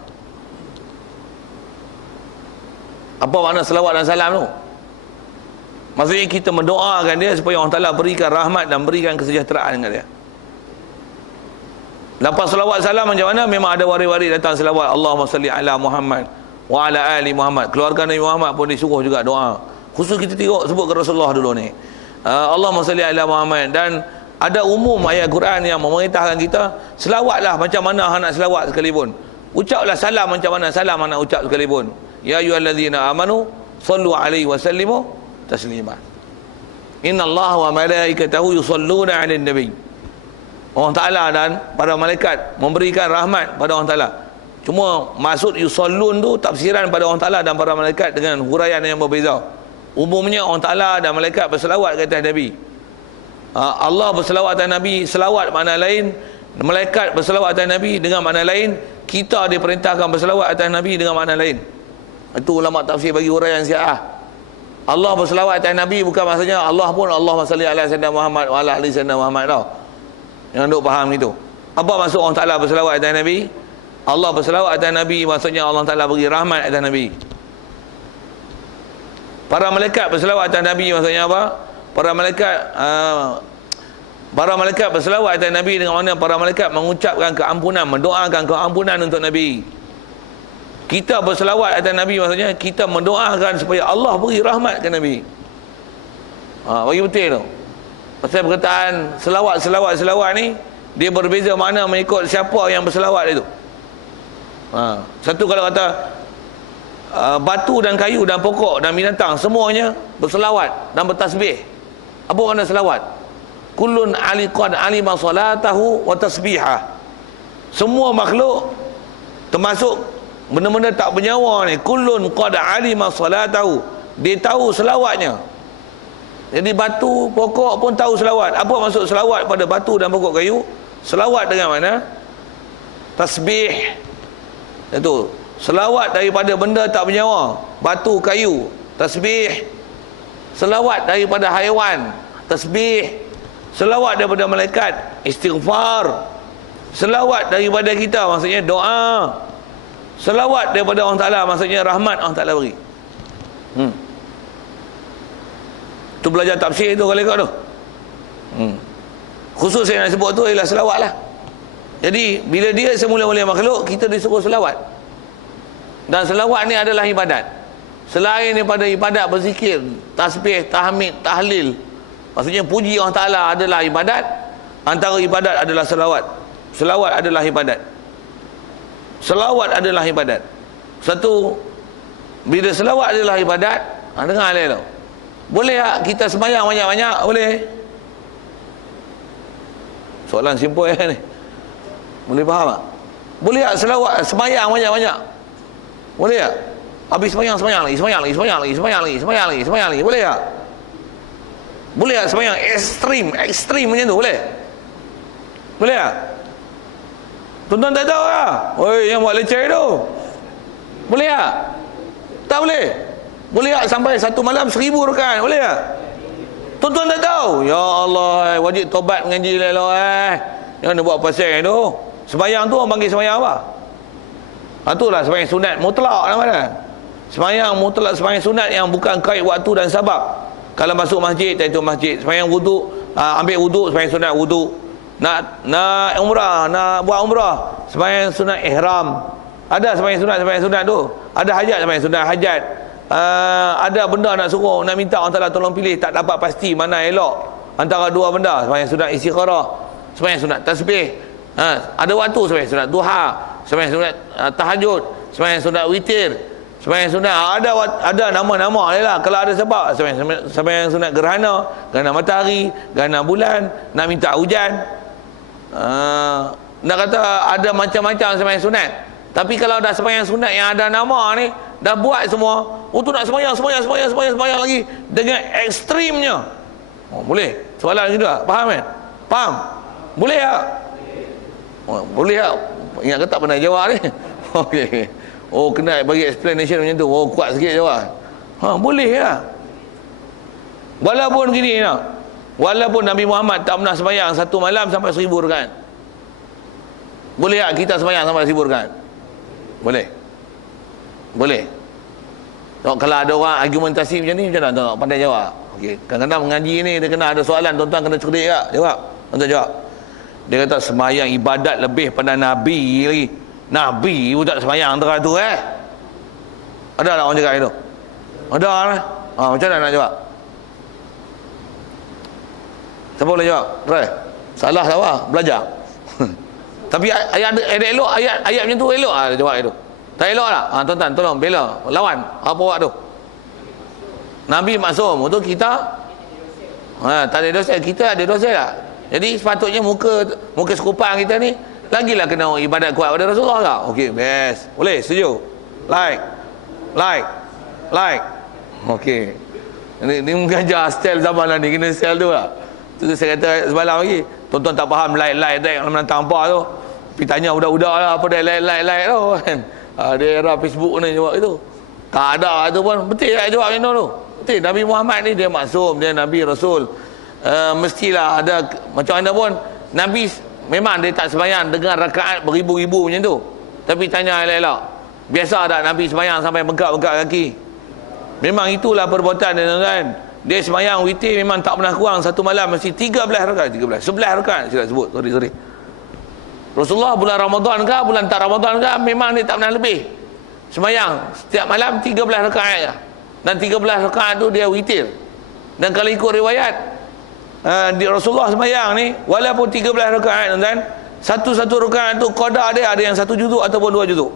Apa makna selawat dan salam tu? Maksudnya kita mendoakan dia supaya Allah Taala berikan rahmat dan berikan kesejahteraan dengan dia. Lepas selawat salam macam mana? Memang ada wari-wari datang selawat Allahumma salli ala Muhammad wa ala ali Muhammad. Keluarga Nabi Muhammad pun disuruh juga doa. Khusus kita tengok sebut ke Rasulullah dulu ni. Allahumma salli ala Muhammad. Dan ada umum ayat Quran yang memerintahkan kita selawatlah macam mana nak selawat sekalipun. Ucaplah salam macam mana salam nak ucap sekalipun. Ya ayyuhallazina amanu sallu alaihi wa sallimu taslima. Innallaha wa malaikatahu yusalluna 'alan nabi. Allah Ta'ala dan para malaikat memberikan rahmat pada Allah Ta'ala. Cuma maksud yusallun tu tafsiran pada Allah Ta'ala dan para malaikat dengan huraian yang berbeza. Umumnya Allah Ta'ala dan malaikat berselawat ke atas Nabi. Allah berselawat atas Nabi, selawat makna lain. Malaikat berselawat atas Nabi dengan makna lain. Kita diperintahkan berselawat atas Nabi dengan makna lain. Itu ulama tafsir bagi huraian Syiah. Allah berselawat atas Nabi bukan maksudnya Allah pun Allahumma salli ala sayyidina Muhammad wa ala ali sayyidina Muhammad tau. Yang duk faham gitu. Apa maksud Allah Ta'ala berselawat atas Nabi? Allah berselawat atas Nabi maksudnya Allah Ta'ala beri rahmat atas Nabi. Para malaikat berselawat atas Nabi maksudnya apa? Para malaikat berselawat atas Nabi dengan mana para malaikat mengucapkan keampunan, mendoakan keampunan untuk Nabi. Kita berselawat atas Nabi maksudnya kita mendoakan supaya Allah beri rahmat ke Nabi. Bagi betul tu. Pasal perkataan selawat ni dia berbeza makna mengikut siapa yang berselawat itu. Satu kalau kata batu dan kayu dan pokok dan binatang semuanya berselawat dan bertasbih. Apa makna selawat? Kullun qad alima salatahu wa tasbihah. Semua makhluk termasuk benda-benda tak bernyawa ni, kullun qad alima salatahu. Dia tahu selawatnya. Jadi batu, pokok pun tahu selawat. Apa maksud selawat pada batu dan pokok kayu? Selawat dengan mana? Tasbih. Itu. Selawat daripada benda tak bernyawa. Batu, kayu. Tasbih. Selawat daripada haiwan. Tasbih. Selawat daripada malaikat. Istighfar. Selawat daripada kita maksudnya doa. Selawat daripada Allah Ta'ala maksudnya rahmat Allah Ta'ala beri. Tu belajar tafsir tu kalau ikut tu. Khusus saya nak sebut tu ialah selawat lah. Jadi bila dia semula-mula makhluk, kita disuruh selawat. Dan selawat ni adalah ibadat. Selain daripada ibadat berzikir, tasbih, tahmid, tahlil, maksudnya puji Allah Ta'ala adalah ibadat. Antara ibadat adalah selawat. Selawat adalah ibadat. Selawat adalah ibadat. Satu, bila selawat adalah ibadat, dengar alih tu. Boleh tak kita sembahyang banyak-banyak? Boleh. Soalan simple ni. Boleh faham tak? Boleh tak selawat sembahyang banyak-banyak? Boleh tak? Habis sembahyang lagi. Boleh tak? Boleh tak sembahyang ekstrim macam tu? Boleh? Boleh tak? Tuan-tuan tak tahu lah. Oi, yang buat leceh tu. Boleh tak? Tak boleh. Boleh tak sampai satu malam 1000 rakaat? Boleh tak? Tuan-tuan tak tahu? Ya Allah, wajib tobat mengaji lah. Jangan buat pasal tu. Sembahyang tu orang panggil sembahyang apa? Itulah sembahyang sunat mutlak nama dia. Sembahyang mutlak, sembahyang sunat yang bukan kait waktu dan sebab. Kalau masuk masjid, tak itu masjid. Sembahyang wuduk, ambil wuduk, sembahyang sunat wuduk. Nak umrah, nak buat umrah, sembahyang sunat ihram. Ada sembahyang sunat tu. Ada hajat sembahyang sunat hajat. Ada benda nak suruh, nak minta Allah Ta'ala tolong pilih, tak dapat pasti mana elok antara dua benda. Sembahyang sunat istikharah, sembahyang sunat tasbih. Ada waktu sembahyang sunat duha, sembahyang sunat tahajud, sembahyang sunat witir, sembahyang sunat ada nama-nama lah. Kalau ada sebab sembahyang sunat gerhana matahari, gerhana bulan, nak minta hujan. Nak kata ada macam-macam sembahyang sunat. Tapi kalau dah sembahyang sunat yang ada nama ni, dah buat semua, tu nak sembahyang lagi dengan ekstrimnya. Boleh? Soalan gitu tak? Faham kan? Faham? Boleh tak? Oh, boleh tak? Ingat ke tak pernah jawab ni? Okey. Oh, kena bagi explanation macam tu. Oh, kuat sikit jawab. Boleh lah. Walaupun gini nak. Walaupun Nabi Muhammad tak pernah sembahyang satu malam sampai 1000 rakaat. Boleh tak kita sembahyang sampai 1000 rakaat? Boleh. Boleh. Kalau ada orang argumentasi macam ni, macam mana tuan pandai jawab? Okey, kadang-kadang mengaji ni dia kena ada soalan, tuan-tuan kena cerdik tak? Jawab. Tuan-tuan jawab. Dia kata sembahyang ibadat lebih pada Nabi lagi. Nabi pun tak sembahyang antara tu Ada tak orang cakap itu? Ada lah. Macam mana nak jawab? Siapa boleh jawab? Try. Salah apa? Belajar. Tapi ayat elok, ayat macam tu elok jawab itu. Tak elok tak? Tuan-tuan tolong bela, lawan apa buat tu. Nabi maksum, itu kita tak ada dosa, kita ada dosa tak? Jadi sepatutnya muka sekupang kita ni lagilah kena ibadat kuat pada Rasulullah tak? Okey, best. Boleh, setuju? Like. Okey. Ni mengajar style zaman lah ni, kena style tu lah. Tu saya kata semalam lagi, tuan-tuan tak faham like tak menantang apa tu. Pergi tanya budak-budak lah apa dia like tu kan. Ada era Facebook ni jawab itu. Tak ada tu pun betul tak jawab macam tu. Betul, Nabi Muhammad ni dia maksum, dia Nabi Rasul. Mestilah ada macam mana pun Nabi memang dia tak sembahyang dengan rakaat beribu-ribu macam tu. Tapi tanya elok-elok, biasa tak Nabi sembahyang sampai bengkak-bengkak kaki? Memang itulah perbuatan dia kan. Dia sembahyang witir memang tak pernah kurang satu malam mesti 13 rakaat, 11 rakaat saya sebut. Sorry. Rasulullah bulan Ramadan ke bulan tak Ramadan ke memang dia tak pernah lebih. Sembahyang setiap malam 13 rakaat je. Dan 13 rakaat tu dia witir. Dan kalau ikut riwayat di Rasulullah sembahyang ni walaupun 13 rakaat tuan-tuan, satu-satu rakaat tu qada dia ada yang 1 juzuk ataupun 2 juzuk.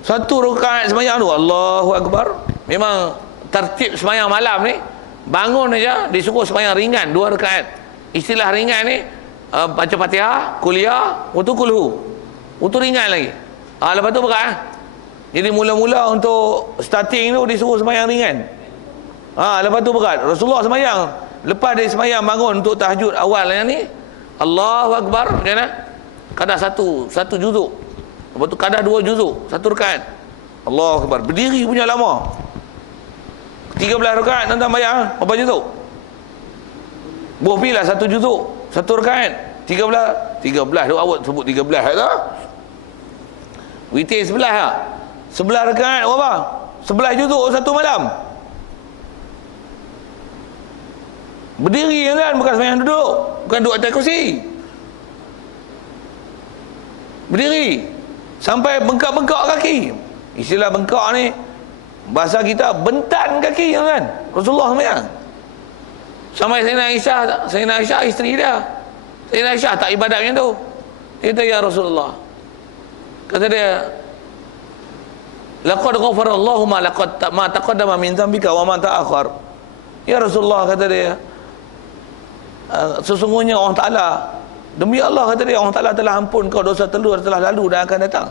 Satu rakaat sembahyang tu Allahu Akbar. Memang tertib sembahyang malam ni bangun aja disuruh sembahyang ringan 2 rakaat. Istilah ringan ni baca Fatihah, kuliah, kulhu. Itu ringan lagi. Lepas tu berat. Jadi mula-mula untuk starting tu disuruh sembahyang ringan. Lepas tu berat. Rasulullah sembahyang, lepas dia sembahyang bangun untuk tahajud awal yang ni, Allahu Akbar, macam mana? Kadar satu juzuk. Lepas tu kadar 2 juzuk, 1 rakaat. Allahu Akbar. Berdiri punya lama. 13 rakaat tuan-tuan bayang berapa juzuk? Buah pilah 1 juzuk, 1 rakaat. 13 tu awak sebut 13 tak? Witir 11 tak? 11 rakaat berapa? 11 juzuk satu malam. Berdiri kan, bukan sembahyang duduk, bukan duduk atas kursi. Berdiri sampai bengkak-bengkak kaki. Istilah bengkak ni bahasa kita bentan kaki kan. Rasulullah sembahyang. Sampai Sayyidina Aisyah isteri dia. Sayyidina Aisyah tak ibadat macam tu. Dia kata ya Rasulullah. Kata dia, laqad ghafarallahu ma taqaddama min dhanbika wa ma ta'akhkhar. Ya Rasulullah, kata dia, sesungguhnya Allah Ta'ala, demi Allah, kata dia, Allah Ta'ala telah ampun kau dosa telah lalu dan akan datang.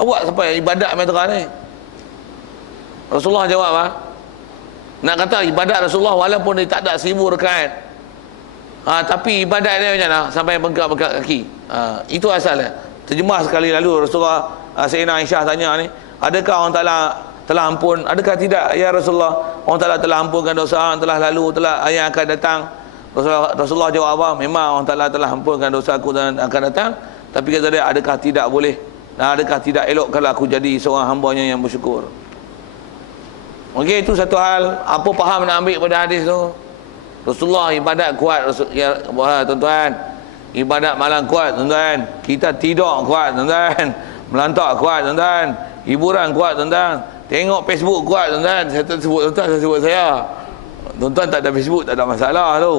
Awak sampai ibadat meteran ni. Rasulullah jawab nak kata ibadat Rasulullah walaupun dia tak ada 1000 rakaat, tapi ibadat dia macam mana? Sampai bengkak-bengkak kaki. Itu asalnya. Terjemah sekali lalu Rasulullah, Sayyidina Aisyah tanya ni, adakah Allah Ta'ala telah ampun? Adakah tidak ya Rasulullah, Allah Ta'ala telah ampunkan dosa yang telah lalu, yang akan datang? Rasulullah jawab apa? Memang Allah Ta'ala telah ampunkan dosa aku dan akan datang. Tapi kata dia, adakah tidak boleh, dan adakah tidak elok kalau aku jadi seorang hambanya yang bersyukur? Okey, itu satu hal. Apa faham nak ambil pada hadis tu? Rasulullah ibadat kuat, tuan-tuan. Ibadat malam kuat, tuan-tuan. Kita tidur kuat, tuan-tuan. Melantak kuat, tuan-tuan. Hiburan kuat, tuan-tuan. Tengok Facebook kuat, tuan-tuan. Saya tak sebut tuan-tuan, saya sebut saya. Tuan-tuan tak ada Facebook, tak ada masalah tu.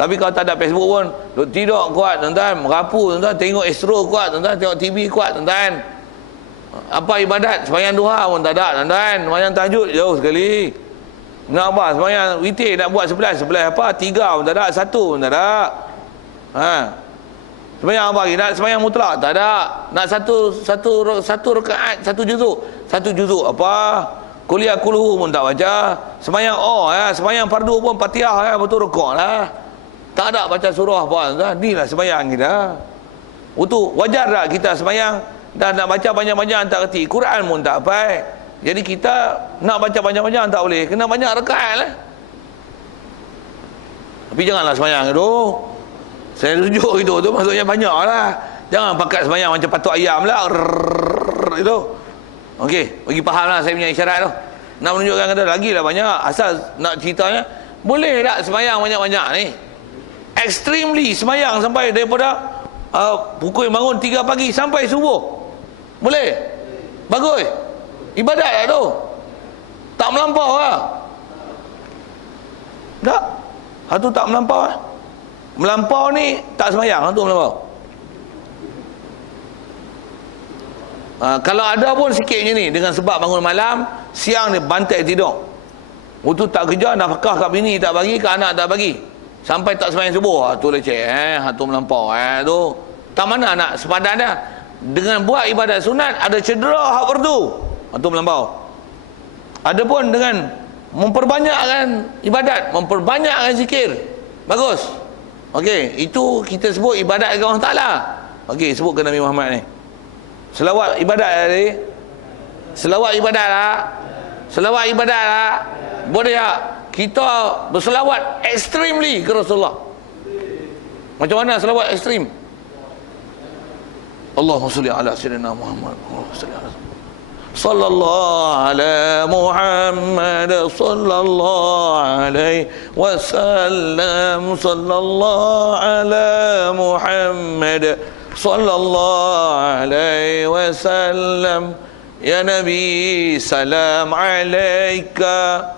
Tapi kalau tak ada Facebook pun, duk tidur kuat, tuan-tuan. Merapu, tuan-tuan. Tengok Astro kuat, tuan-tuan. Tengok TV kuat, tuan-tuan. Apa ibadat? Sembahyang duha pun tak ada, tuan-tuan. Sembahyang tahajud jauh sekali. Nak apa? Sembahyang witir nak buat 11 apa? 3 pun tak ada, 1 pun tak ada. Sembahyang apa lagi? Nak sembahyang mutlak? Tak ada. Nak satu rakaat, 1 juzuk. 1 juzuk apa? Kuliah kulhu pun tak baca. Sembahyang sembahyang fardu pun Fatihah betul rukuk lah. Tak ada baca surah pun. Inilah sembahyang kita. Itu wajar tak kita sembahyang dan nak baca banyak-banyak tak kerti. Quran pun tak hafal. Jadi kita nak baca banyak-banyak tak boleh. Kena banyak rakaat lah. Tapi janganlah sembahyang itu. Saya rujuk itu tu maksudnya banyak lah. Jangan pakat sembahyang macam patuk ayam lah. Itu. Okey, bagi faham lah saya punya isyarat tu. Nak menunjukkan kata lagi lah banyak. Asal nak ceritanya, boleh tak sembahyang banyak-banyak ni? Extremely sembahyang sampai daripada pukul bangun 3 pagi sampai subuh. Boleh? Bagus. Ibadat lah tu. Tak melampau lah. Tak. Hatu tak melampau lah. Melampau ni tak sembahyang. Hatu melampau. Kalau ada pun sikitnya ni, dengan sebab bangun malam, siang ni bantai tidur. Waktu tak kerja, nafkah kat bini tak bagi, kat anak tak bagi. Sampai tak sembahyang subuh, tu leceh, tu melampau, tu. Tak mana nak sepadan dah. Dengan buat ibadat sunat, ada cedera hak fardu. Tu melampau. Ada pun dengan memperbanyakkan ibadat, memperbanyakkan zikir. Bagus. Okey, itu kita sebut ibadat kepada Allah Ta'ala. Okey, sebut ke Nabi Muhammad ni. Selawat ibadat tadi. Selawat ibadat lah. Selawat ibadat lah. Boleh tak? Kita berselawat extremely ke Rasulullah. Macam mana selawat ekstrim? Allahumma salli ala sayyidina Muhammad. Sallallahu ala Muhammad. Sallallahu alaihi wasallam. Sallallahu ala Muhammad. Sallallahu alaihi wasallam. Ya Nabi, salam alaika.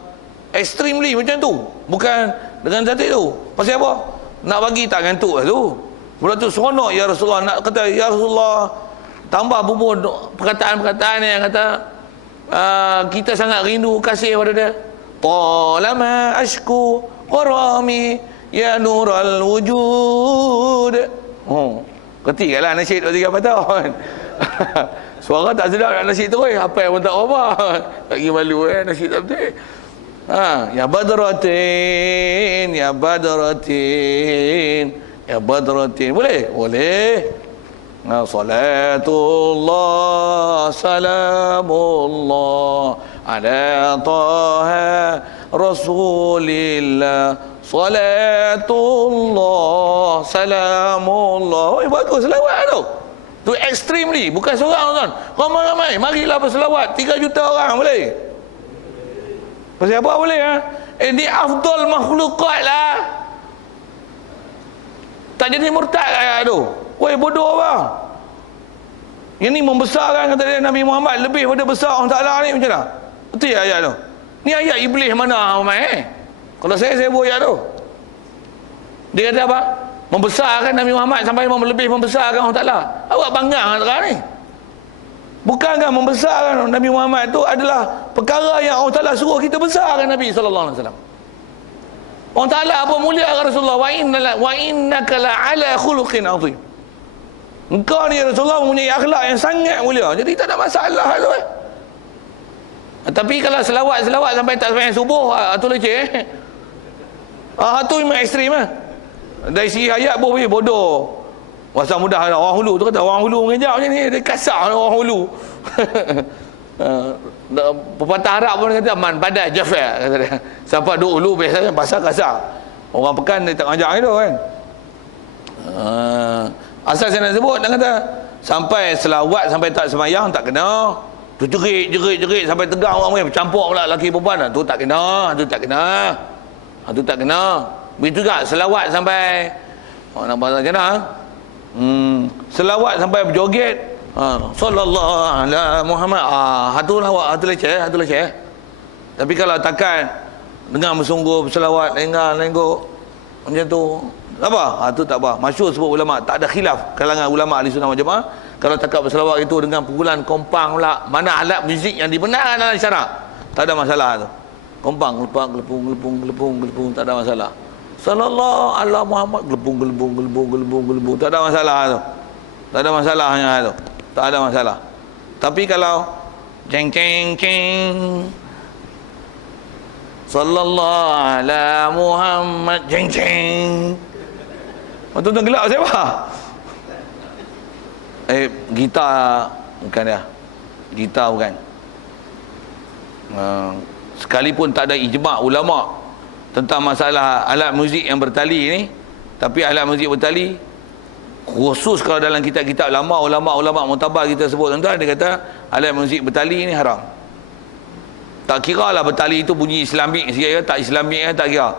Extremely macam tu. Bukan dengan cantik tu. Pasal apa? Nak bagi tak ngantuk lah tu. Mula tu seronok ya Rasulullah. Nak kata ya Rasulullah, tambah bubuh perkataan-perkataan yang kata kita sangat rindu kasih pada dia. Talama ashku qarami ya nural wujud. Ketik lah nasyid 2-3 tahun. Suara tak sedap nak nasyid terus. Apa yang pun tak apa. Tak pergi malu nasyid tak betul. Ya badratin, ya badratin, ya badratin. Boleh? Boleh. Salatullah, salamullah ala taha rasulillah. Salatullah, salamullah. Bagus selawat tu. Tu extremely, bukan seorang tuan. Ramai-ramai, marilah berselawat 3 juta orang boleh. Pasal apa boleh ni afdal makhlukat lah. Tak jadi murtad ayat tu. Woi bodoh apa? Yang ni membesarkan kata dia Nabi Muhammad lebih pada besar Allah Ta'ala ni macam mana? Betul ya ayat tu? Ni ayat iblis mana Muhammad Kalau saya buat ayat tu. Dia kata apa? Membesarkan Nabi Muhammad sampai lebih membesarkan Allah Ta'ala. Awak bangga dengan ni? Bukankah membesarkan Nabi Muhammad itu adalah perkara yang Allah Ta'ala suruh kita besarkan Nabi SAW. Allah Ta'ala apa mulia Rasulullah. Wa innaka la'ala khuluqin azim. Engkau ni Rasulullah mempunyai akhlak yang sangat mulia. Jadi tak ada masalah tu. Tapi kalau selawat sampai tak sembahyang subuh, tu leceh. Tu memang ekstrim Dari segi ayat boleh bodoh. Masa mudah orang hulu tu kata orang hulu mengejap macam ni, dia kasar orang hulu. Pepatah Arab pun kata man badai jafa kata dia. Siapa duk hulu biasanya bahasa kasar. Orang pekan dia tak ngajak itu kan. Asal saya nak sebut nak kata sampai selawat sampai tak sembahyang tak kena. Tu jerit sampai tegang orang main bercampur pula lelaki perempuan tu tak kena, tu tak kena. Tu tak kena. Begitu juga selawat sampai nak bahasa macam mana? Selawat sampai berjoget. Sallallahu ala Muhammad. Hatu lawak, hatu leceh. Tapi kalau takkan dengan bersungguh berselawat lenggok macam tu, apa? Tu tak apa. Masyhur sebut ulama, tak ada khilaf kalangan ulama ahli sunnah wal jamaah. Kalau takkan berselawat itu dengan pukulan kompang pula, mana alat muzik yang dibenarkan dalam syarak, tak ada masalah tu. Kompang, gelepung, tak ada masalah. Sallallahu ala Muhammad, gelebung, tak ada masalah tu. Tak ada masalahnya tu. Tak ada masalah. Tapi kalau ceng sallallahu ala Muhammad ceng Tuan-tuan gelak siapa? Gitar bukan dia. Gitar bukan. Sekalipun tak ada ijma' ulama' tentang masalah alat muzik yang bertali ni, tapi alat muzik bertali khusus kalau dalam kitab-kitab lama, ulama' mutabar kita sebut tuan-tuan, dia kata alat muzik bertali ni haram. Tak kira lah bertali itu bunyi Islamik sikit ke tak Islamik ke, tak kira.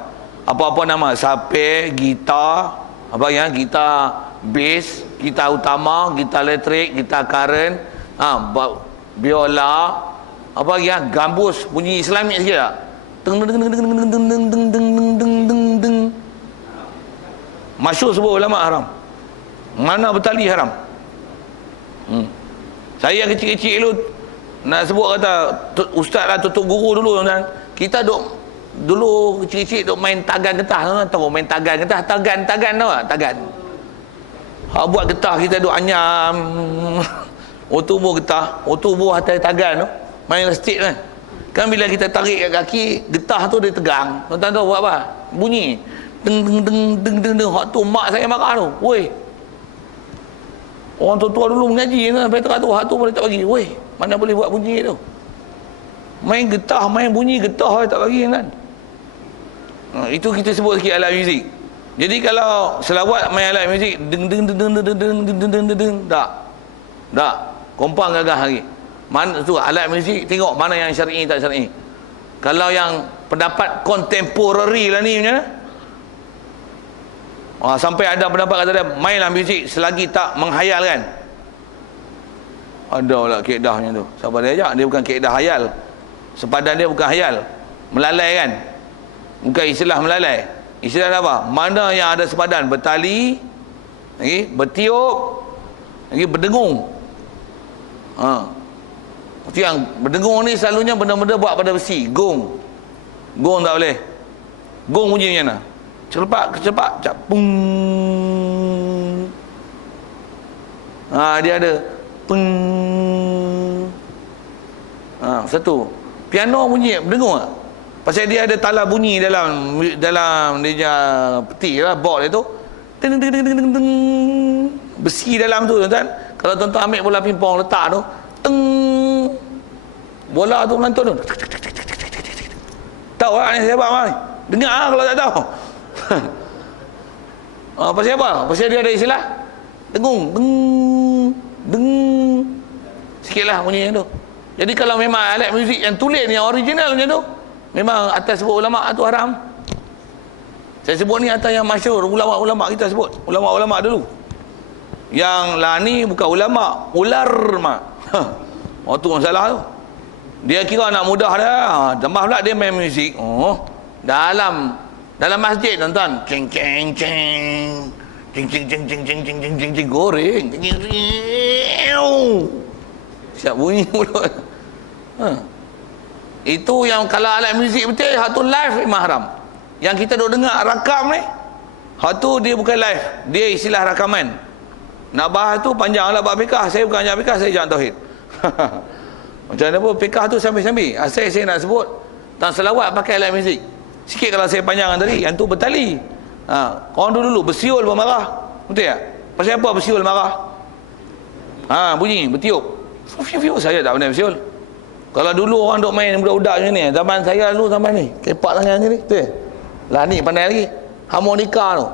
Apa-apa nama, sape, gitar, apa ya, gitar bass, gitar utama, gitar elektrik, gitar current, biola, apa ya, gambus bunyi Islamik sikit tak? Teng teng teng teng teng teng teng teng teng teng teng. Masyhur sebut ulama haram. Mana bertali haram. Saya kecil-kecil dulu nak sebut kata ustaz lah, tutup guru dulu tuan. Kita dulu kecil-kecil duk main tagan getah, tahu main tagan getah, tagan tahu tak? Tagan. Hak buat getah kita duk anyam. Tubuh getah, tubuh atas tagan tu. Main elastik kan. Kan bila kita tarik kat kaki, getah tu dia tegang. Tuan-tuan tahu buat apa? Bunyi. Deng deng deng deng deng deng. Hak tu mak saya marah tu. Woi. Orang tua-tua dulu mengaji kan, petra tu, hak tu boleh tak bagi. Woi, mana boleh buat bunyi tu? Main getah, main bunyi getah tak bagi kan. Itu kita sebut sikit alat muzik. Jadi kalau selawat main alat muzik deng deng deng deng deng deng deng deng deng, tak. Tak. Kompang gagah lagi. Mana tu alat muzik, tengok mana yang syar'i tak syar'i. Kalau yang pendapat contemporary lah ni macam mana? Sampai ada pendapat kata dia mainlah muzik selagi tak menghayal kan. Ada pula kaedahnya tu. Siapa dia ajak? Dia bukan kaedah hayal. Sepadan dia bukan hayal. Melalai kan. Bukan istilah melalai. Istilah apa? Mana yang ada sepadan bertali, lagi bertiup, lagi berdengung. Itu yang berdengung ni selalunya benda-benda buat pada besi. Gong. Gong tak boleh. Gong bunyi macam mana? Cepat, pung. Dia ada pung. Satu. Piano bunyi berdengung tak? Pasal dia ada tala bunyi dalam dia peti lah, board dia tu. Ding ding ding ding ding. Besi dalam tu tuan-tuan. Kalau tuan-tuan ambil bola pingpong letak tu, teng. Bola tu melantun tu. Tahu tak ni sebab apa ni? Dengar lah kalau tak tahu. Pasal apa? Pasal dia ada istilah dengung, deng, deng. Sikitlah bunyi tu. Jadi kalau memang alat muzik yang tulen yang original macam tu, memang atas sebut ulama tu haram. Saya sebut ni atas yang masyhur, ulama-ulama kita sebut, ulama-ulama dulu. Yang lah ni bukan ulama, ular mak. Tu masalah tu. Dia kira anak mudah dah. Tambah pula dia main muzik. Dalam masjid tuan-tuan. Cing cing cing. Cing cing cing cing cing cing cing cing goreng. Siap bunyi mulut. Itu yang kalau alat muzik betul, hak tu live memang haram. Yang kita duk dengar rakam ni, hak tu dia bukan live, dia istilah rakaman. Nak bahas tu panjanglah bab fiqh. Saya bukan ajar fiqh, saya ajar tauhid. Macam mana pun fiqh tu sambil-sambil. Saya nak sebut tentang selawat pakai alat muzik. Sikit kalau saya panjangkan tadi, yang tu bertali. Orang dulu bersiul bermarah. Betul tak? Pasal apa bersiul marah? Bunyi, bertiup. Saya tak pernah bersiul. Kalau dulu orang duk main budak-budak macam ni, zaman saya dulu zaman ni, kepak tangan ni, betul. Lah ni pandai lagi. Harmonika tu.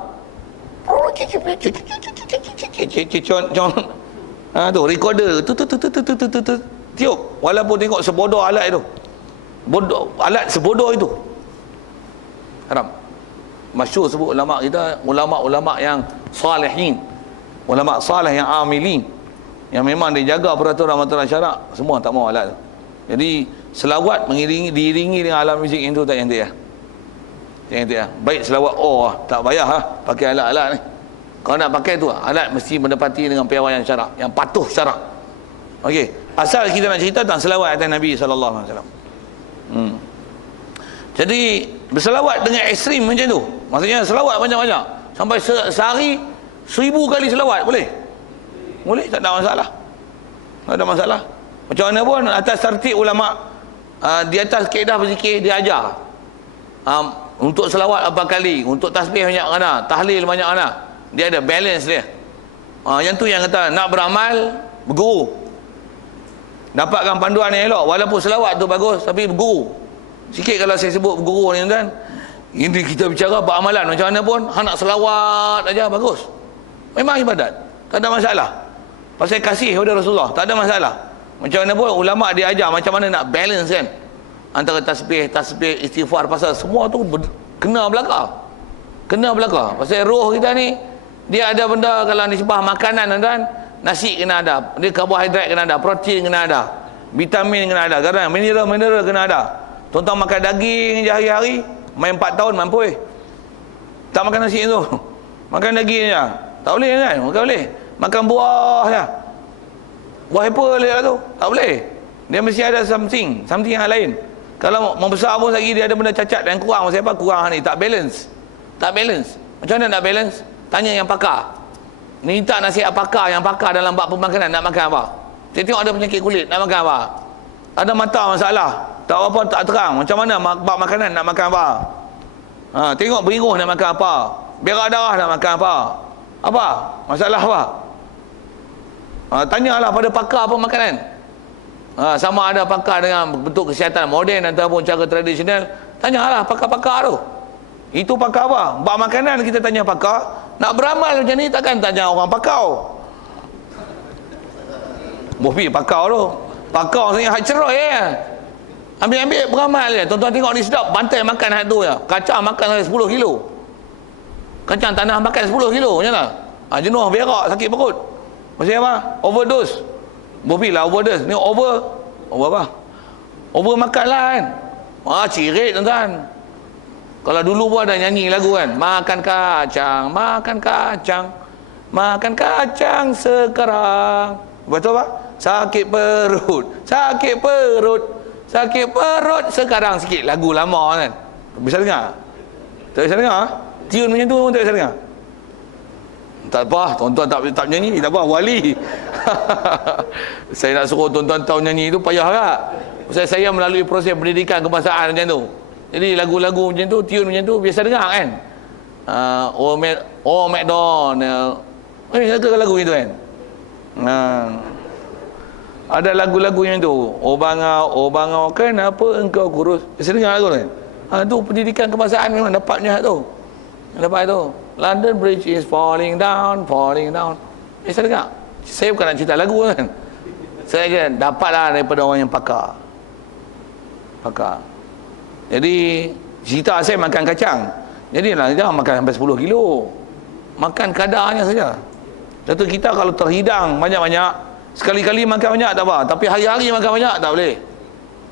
Tu recorder tu tiup, walaupun tengok sebodoh alat itu, alat sebodoh itu haram. Masyhur sebut ulama kita, ulama-ulama yang salihin, ulama salih yang amilin, yang memang dia jaga peraturan-peraturan syarak, semua tak mau alat tu. Jadi selawat diiringi dengan alat muzik itu tak cantik ya. Baik selawat tak payah pakai alat-alat ni. Kalau nak pakai tu alat mesti mendapati dengan piawaian syarak, yang patuh syarak. Okey, asal kita nak cerita tentang selawat atas Nabi sallallahu alaihi wasallam. Jadi berselawat dengan ekstrim macam tu. Maksudnya selawat banyak-banyak. Sampai sehari 1000 kali selawat boleh? Boleh, tak ada masalah. Tak ada masalah. Macam mana pun atas tertib ulama, di atas kaedah berzikir dia ajar. Untuk selawat berapa kali, untuk tasbih banyak mana, tahlil banyak mana. Dia ada balance dia. Yang tu yang kata nak beramal berguru. Dapatkan panduan yang elok. Walaupun selawat tu bagus, tapi berguru. Sikit kalau saya sebut berguru ni tuan. Ini kita bicara amalan macam mana pun, nak selawat aja bagus. Memang ibadat, tak ada masalah. Pasal kasih kepada Rasulullah, tak ada masalah. Macam mana pun ulama dia ajar macam mana nak balance kan, antara tasbih, istighfar, pasal semua tu kena belaka. Kena belaka. Pasal roh kita ni, dia ada benda kalau nisbah makanan tuan, nasi kena ada, dia karbohidrat kena ada, protein kena ada, vitamin kena ada, garam, mineral kena ada. Tuan-tuan makan daging je hari-hari, main 4 tahun mampu tak makan nasi tu. Makan daging je. Tak boleh kan? Makan boleh. Makan buah je. Buah apple dia tu. Tak boleh. Dia mesti ada something yang lain. Kalau membesar pun lagi dia ada benda cacat dan kurang. Maksud apa? Kurang ni. Tak balance. Tak balance. Macam mana nak balance? Tanya yang pakar. Ni tak nasihat pakar. Yang pakar dalam bab pemakanan. Nak makan apa? Saya tengok ada penyakit kulit. Nak makan apa? Ada mata masalah. Tak apa tak terang. Macam mana bab makanan nak makan apa? Tengok beringuh nak makan apa? Berak darah nak makan apa? Apa? Masalah apa? Tanyalah pada pakar pemakanan. Sama ada pakar dengan bentuk kesihatan moden ataupun cara tradisional. Tanyalah pakar-pakar tu. Itu pakar apa? Bab makanan kita tanya pakar. Nak beramal macam ni takkan tanya orang pakar. Bofi pakar tu. Pakar sebenarnya hak cerai ya. Ambil beramal je. Tuan-tuan tengok ni sedap. Bantai makan hak tu ya. Kacang makan sampai 10 kilo. Kacang tanah makan 10 kilo macam mana? Jenuh berak, sakit perut. Maksudnya apa? Overdose. Bofi lah overdose. Ni over apa? Over makan lah kan. Cirit tuan-tuan. Kalau dulu pun ada nyanyi lagu kan. Makan kacang, makan kacang sekarang. Betul apa? Sakit perut sekarang. Sikit lagu lama kan. Bisa dengar? Tak bisa dengar? Tune macam tu pun tak bisa dengar. Tak apa, tuan-tuan tak nyanyi, tak apa, wali. Saya nak suruh tuan-tuan tahu nyanyi tu payah tak? Saya melalui proses pendidikan kebangsaan macam tu. Jadi lagu-lagu macam tu, tune macam tu biasa dengar kan. Oh McDonald. Lagu macam tu kan. Ada lagu-lagu yang tu. Oh bangau, kenapa engkau kurus? Biasa dengar lagu kan. Tu pendidikan kebangsaan memang dapatnya tu. Dapat tu. London Bridge is falling down. Saya dengar. Saya bukan nak cerita lagu kan. Saya kata dapatlah daripada orang yang pakar. Jadi cerita saya makan kacang. Jadi jangan makan sampai 10 kilo. Makan kadarnya saja. Contoh kita kalau terhidang banyak-banyak, sekali-kali makan banyak tak apa. Tapi hari-hari makan banyak tak boleh.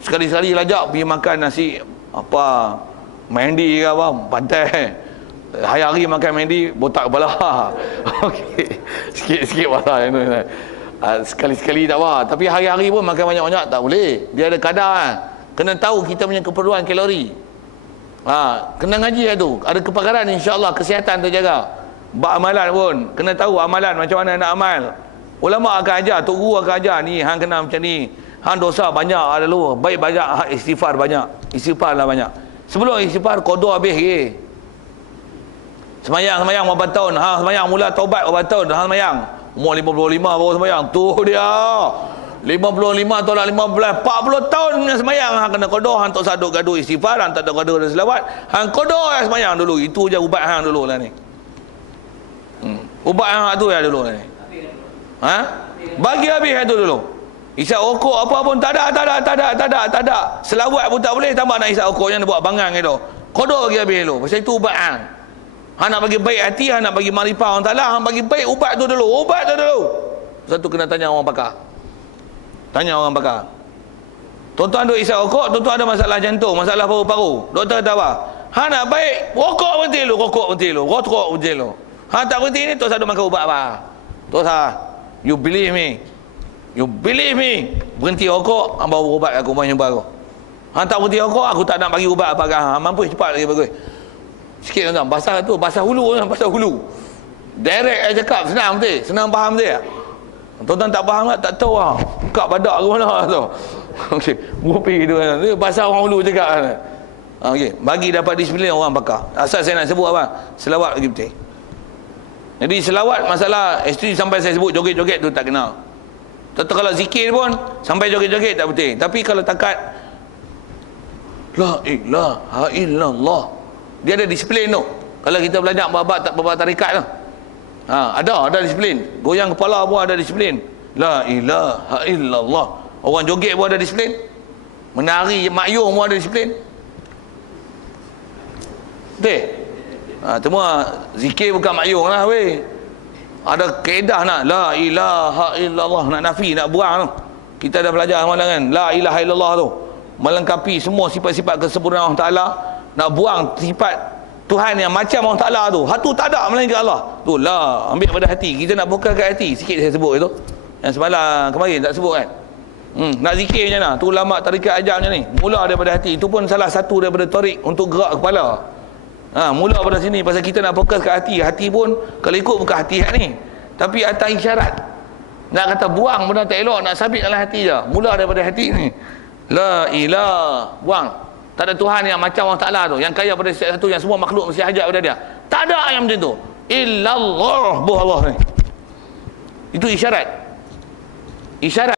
Sekali-sekali lajak pergi makan nasi apa, mandi ke apa, pantai. Hari-hari makan mandi, botak kepala. Okey. Sikit-sikit pasal yang tu. Sekali-sekali tak apa. Tapi hari-hari pun makan banyak-banyak tak boleh. Dia ada kadar kan. Kena tahu kita punya keperluan kalori. Kena ngaji lah tu. Ada kepakaran insya-Allah kesihatan terjaga. Bab amalan pun kena tahu amalan macam mana nak amal. Ulama akan ajar, tok guru akan ajar ni hang kena macam ni. Hang dosa banyak ada lu, baik banyak, istighfar banyak. Istighfar lah banyak. Sebelum istighfar qada habis ke. Semayang berapa tahun? Semayang mula taubat berapa tahun? Semayang umur 55 baru semayang. Tu dia 55 tolak 15 40 tahun punya semayang. Hang kena qada, hang tak saduk gaduh istighfar, hang tak ada gaduh dan selawat. Hang qada semayang dulu. Itu je ubat hang dulu lah ni. Ubat hang tu ya dulu lah ni. Bagi habis tu dulu. Isap rokok apa pun tak ada. Selawat pun tak boleh, tambah nak isap rokok yang buat bangang itu. Qada bagi habis dulu. Pasal itu ubat hang. Hang nak bagi baik hati, hang nak bagi marifah orang Taala, hang bagi baik ubat tu dulu. Satu kena tanya orang pakar. Tuan-tuan duk isap rokok, tuan-tuan ada masalah jantung, masalah paru-paru. Doktor kata apa? Hang nak baik, rokok berhenti dulu. Hang tak berhenti ni, tuan-tuan duk makan ubat apa? Tuan-tuan, you believe me. Berhenti rokok, hang bawa ubat aku main jumpa aku. Hang tak berhenti rokok, aku tak nak bagi ubat apa kan. Hang mampu cepat lagi bagus. Sikit tuan-tuan, bahasa hulu. Direct saya cakap, senang betul. Senang faham betul. Tuan-tuan tak faham tak tahu lah. Buka badak ke mana tu. Okey, bupi tu kan. Bahasa orang hulu cakap kan. Okey, bagi dapat disiplin orang pakar. Asal saya nak sebut apa? Selawat bagi betul. Jadi selawat masalah isteri sampai saya sebut joget-joget tu tak kena. Tentu kalau zikir pun sampai joget-joget tak penting. Tapi kalau takat la ilaha illallah, dia ada disiplin tu. Kalau kita belajar bab tarikat tu, ada disiplin. Goyang kepala pun ada disiplin. La ilaha illallah. Orang joget pun ada disiplin. Menari makyum pun ada disiplin. Betul? Cuma zikir bukan makyum lah weh. Ada kaedah nak la ilaha illallah, nak nafi, nak buang tu. Kita dah belajar malam kan, la ilaha illallah tu melengkapi semua sifat-sifat kesempurnaan Allah Ta'ala. Nak buang sifat Tuhan yang macam Allah Ta'ala tu, hatu tak ada melainkan Allah tu. La, ambil pada hati. Kita nak buka kat hati. Sikit saya sebut itu, yang semalam kemarin tak sebut kan. Nak zikir macam mana tu, ulama tarikat ajar macam ni, mula daripada hati. Itu pun salah satu daripada tarik untuk gerak kepala. Mula pada sini, pasal kita nak fokus kat hati. Hati pun kalau ikut bukan hati ni, tapi atas isyarat. Nak kata buang benda tak elok, nak sabit dalam hati je. Mula daripada hati ni. La ilah, buang. Tak ada Tuhan yang macam Allah Ta'ala tu, yang kaya pada setiap satu, yang semua makhluk mesti hajat pada dia. Tak ada yang macam tu. Illallah, Allah ni. Itu isyarat. Isyarat